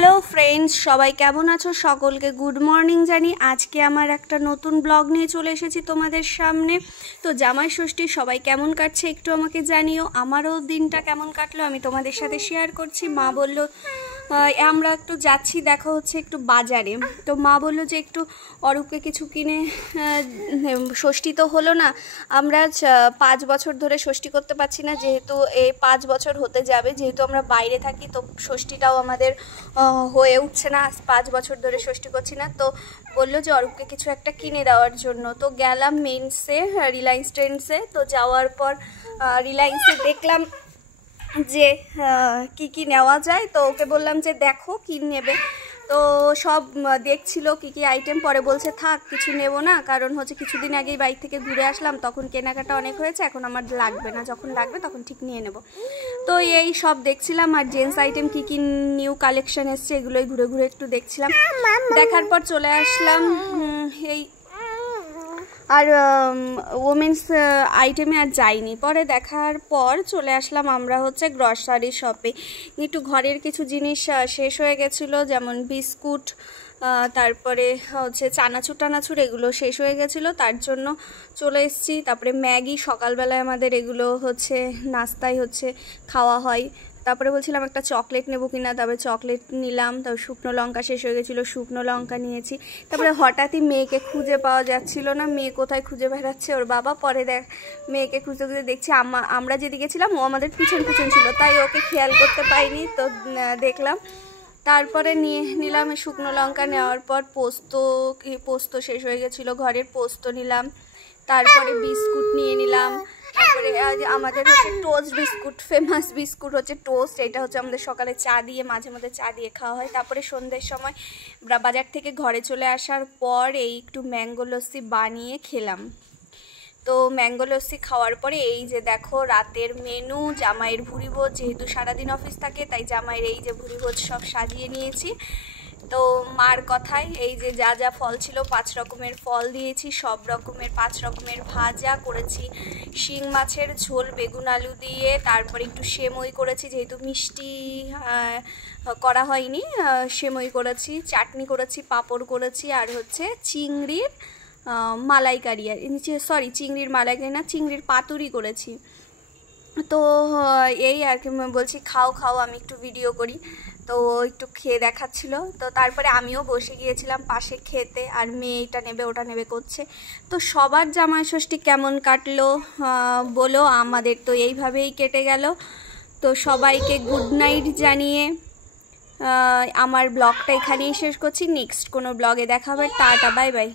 Hello friends, সবাই কেমন আছো? সকলকে গুড মর্নিং জানি। আজকে আমার একটা নতুন ব্লগ নিয়ে চলে এসেছি তোমাদের সামনে। তো জামাই ষষ্ঠী সবাই কেমন কাটছে একটু আমাকে জানিও। আমারও দিনটা কেমন কাটলো আমি তোমাদের সাথে শেয়ার করছি। মা বলল আমরা একটু যাচ্ছি, দেখা হচ্ছে একটু বাজারে। তো মা বললো যে একটু অরূপকে কিছু কিনে, ষষ্ঠী তো হলো না, আমরা 5 বছর ধরে ষষ্ঠী করতে পারছি না, যেহেতু এই 5 বছর হতে যাবে, যেহেতু আমরা বাইরে থাকি, তো ষষ্ঠীটাও আমাদের হয়ে উঠছে না। 5 বছর ধরে ষষ্ঠী করছি না। তো বললো যে অরূপকে কিছু একটা কিনে দেওয়ার জন্য। তো গেলাম মেন্সে, রিলায়েন্স ট্রেন্ডসে। তো যাওয়ার পর রিলায়েন্সে দেখলাম যে কি নেওয়া যায়। তো ওকে বললাম যে দেখো কি নেবে। তো সব দেখছিল কি আইটেম, পরে বলছে থাক কিছু নেব না, কারণ হচ্ছে কিছুদিন আগেই বাইক থেকে ঘুরে আসলাম, তখন কেনাকাটা অনেক হয়েছে, এখন আমার লাগবে না, যখন লাগবে তখন ঠিক নিয়ে নেব। তো এই সব দেখছিলাম, আর জেন্টস আইটেম কি নিউ কালেকশন এসছে এগুলোই ঘুরে ঘুরে একটু দেখছিলাম। দেখার পর চলে আসলাম এই আর ওমেন্স আইটেমে আর যাইনি। পরে দেখার পর চলে আসলাম আমরা হচ্ছে গ্রসারি শপে। একটু ঘরের কিছু জিনিস শেষ হয়ে গেছিলো, যেমন বিস্কুট, তারপরে হচ্ছে চানাচুর টানাচুর এগুলো শেষ হয়ে গেছিলো, তার জন্য চলে এসেছি। তারপরে ম্যাগি সকালবেলায় আমাদের এগুলো হচ্ছে নাস্তায় হচ্ছে খাওয়া হয়। তারপরে বলছিলাম একটা চকলেট নেবো কিনা, তারপরে চকলেট নিলাম। তারপর শুকনো লঙ্কা শেষ হয়ে গেছিলো, শুকনো লঙ্কা নিয়েছি। তারপরে হঠাৎই মেয়েকে খুঁজে পাওয়া যাচ্ছিল না, মেয়ে কোথায় খুঁজে বেড়াচ্ছে ওর বাবা। পরে মেয়েকে খুঁজতে খুঁজে দেখছি আমরা যেদিকে ছিলাম ও আমাদের পিছন ছিল, তাই ওকে খেয়াল করতে পাইনি। তো দেখলাম, তারপরে নিলাম শুকনো লঙ্কা। নেওয়ার পর পোস্ত শেষ হয়ে গেছিলো, ঘরের পোস্ত নিলাম। তারপরে বিস্কুট নিয়ে নিলাম। তারপরে আমাদের হচ্ছে টোস্ট বিস্কুট, ফেমাস বিস্কুট হচ্ছে টোস্ট। এটা হচ্ছে আমাদের সকালে চা দিয়ে, মাঝে মধ্যে চা দিয়ে খাওয়া হয়। তারপরে সন্ধ্যের সময় বাজার থেকে ঘরে চলে আসার পর এই একটু ম্যাঙ্গো লস্যি বানিয়ে খেলাম। তো ম্যাঙ্গো লস্যি খাওয়ার পরে এই যে দেখো রাতের মেনু, জামাইয়ের ভুড়িভোজ। যেহেতু সারাদিন অফিস থাকে, তাই জামাইয়ের এই যে ভুড়িভোজ সব সাজিয়ে নিয়েছি। তো মার কথায় এই যে যা যা ফল ছিল, 5 রকমের ফল দিয়েছি, সব রকমের 5 রকমের ভাজা করেছি, শিং মাছের ঝোল বেগুন আলু দিয়ে, তারপরে একটু সেমই করেছি, যেহেতু মিষ্টি করা হয়নি, সেমই করেছি, চাটনি করেছি, পাঁপড় করেছি, আর হচ্ছে চিংড়ির মালাইকারি, চিংড়ির মালাইকারি না, চিংড়ির পাতুরি করেছি। তো এই আর কি, বলছি খাও আমি একটু ভিডিও করি। তো একটু খেয়ে দেখাচ্ছিল। তো তারপরে আমিও বসে গিয়েছিলাম পাশে খেতে, আর মেয়ে এটা নেবে ওটা নেবে করছে। তো সবার জামাই ষষ্ঠী কেমন কাটলো বলো। আমাদের তো এইভাবেই কেটে গেল। তো সবাইকে গুড নাইট জানিয়ে আমার ব্লগটা এখানেই শেষ করছি। নেক্সট কোনো ব্লগে দেখা হবে। Tata, bye bye.